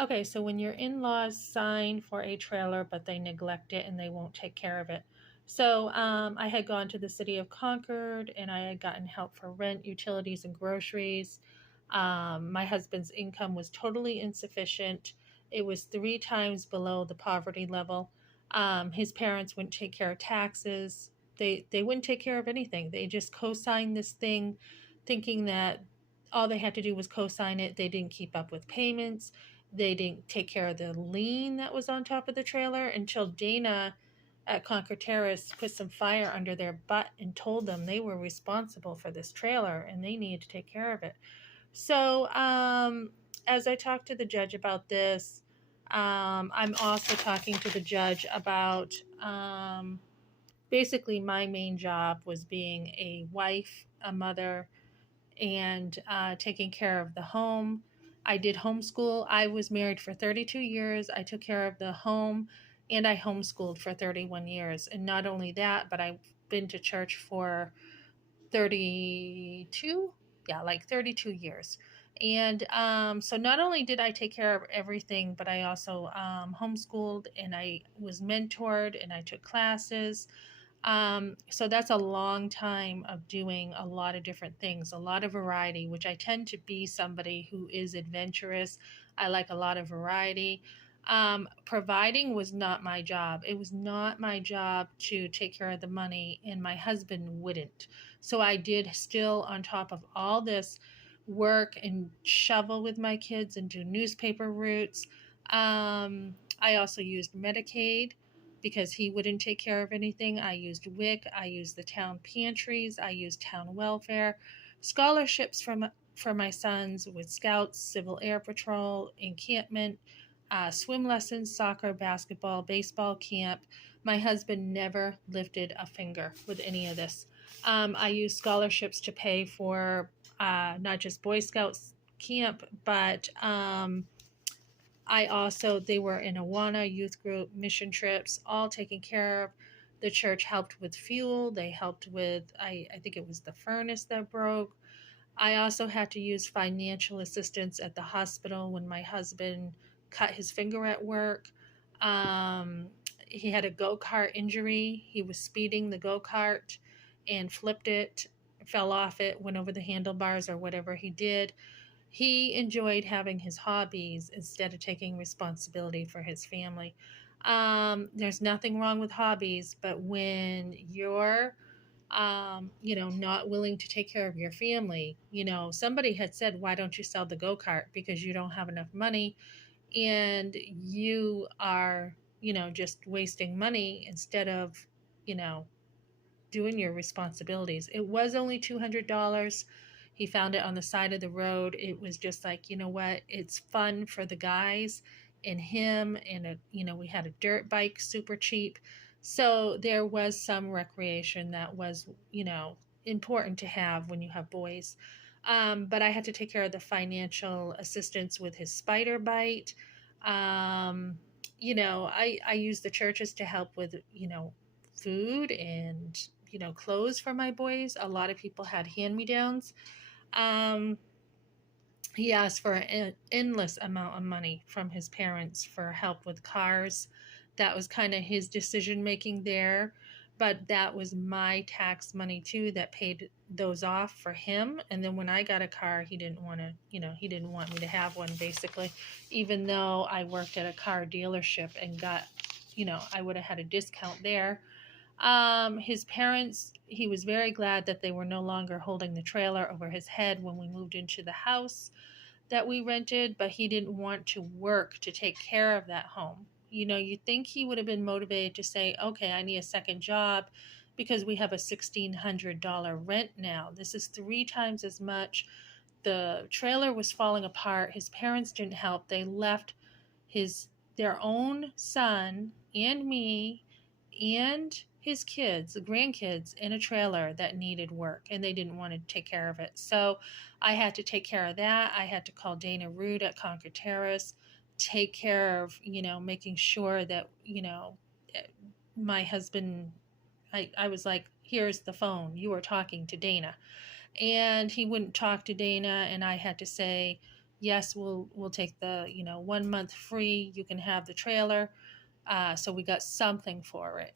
Okay, so when your in-laws sign for a trailer, but they neglect it and they won't take care of it. So I had gone to the city of Concord and I had gotten help for rent, utilities, and groceries. My husband's income was totally insufficient. It was 3 times below the poverty level. His parents wouldn't take care of taxes. They wouldn't take care of anything. They just co-signed this thing, thinking that all they had to do was co-sign it. They didn't keep up with payments. They didn't take care of the lien that was on top of the trailer until Dana at Concord Terrace put some fire under their butt and told them they were responsible for this trailer and they needed to take care of it. So, as I talked to the judge about this, I'm also talking to the judge about basically my main job was being a wife, a mother, and taking care of the home. I did homeschool. I was married for 32 years. I took care of the home and I homeschooled for 31 years. And not only that, but I've been to church for 32, yeah, like 32 years. And so not only did I take care of everything, but I also homeschooled and I was mentored and I took classes. So that's a long time of doing a lot of different things, a lot of variety, which I tend to be somebody who is adventurous. I like a lot of variety. Providing was not my job. It was not my job to take care of the money, and my husband wouldn't. So I did still, on top of all this, work and shovel with my kids and do newspaper routes. I also used Medicaid because he wouldn't take care of anything. I used WIC, I used the town pantries, I used town welfare, scholarships for my sons with Scouts, Civil Air Patrol, encampment, swim lessons, soccer, basketball, baseball camp. My husband never lifted a finger with any of this. I used scholarships to pay for not just Boy Scouts camp, but they were in Awana youth group, mission trips, all taken care of. The church helped with fuel. They helped with, I think it was the furnace that broke. I also had to use financial assistance at the hospital when my husband cut his finger at work. He had a go kart injury. He was speeding the go kart and flipped it, fell off it, went over the handlebars or whatever he did. He enjoyed having his hobbies instead of taking responsibility for his family. There's nothing wrong with hobbies, but when you're, not willing to take care of your family, somebody had said, why don't you sell the go kart? Because you don't have enough money and you are, just wasting money instead of, you know, doing your responsibilities. It was only $200. He found it on the side of the road. It was just like, you know what? It's fun for the guys and him. And, we had a dirt bike, super cheap. So there was some recreation that was, important to have when you have boys. But I had to take care of the financial assistance with his spider bite. I use the churches to help with, food and clothes for my boys. A lot of people had hand-me-downs. Um, he asked for an endless amount of money from his parents for help with cars. That was kind of his decision making there. But that was my tax money too that paid those off for him. And then when I got a car, he didn't want to, he didn't want me to have one basically, even though I worked at a car dealership and got, I would have had a discount there. His parents, he was very glad that they were no longer holding the trailer over his head when we moved into the house that we rented, but he didn't want to work to take care of that home. You'd think he would have been motivated to say, okay, I need a second job because we have a $1,600 rent now. This is 3 times as much. The trailer was falling apart. His parents didn't help. They left their own son and me and his kids, the grandkids, in a trailer that needed work, and they didn't want to take care of it. So I had to take care of that. I had to call Dana Root at Concord Terrace, take care of, making sure that, my husband, I was like, here's the phone. You are talking to Dana. And he wouldn't talk to Dana, and I had to say, yes, we'll take the 1 month free. You can have the trailer. So we got something for it.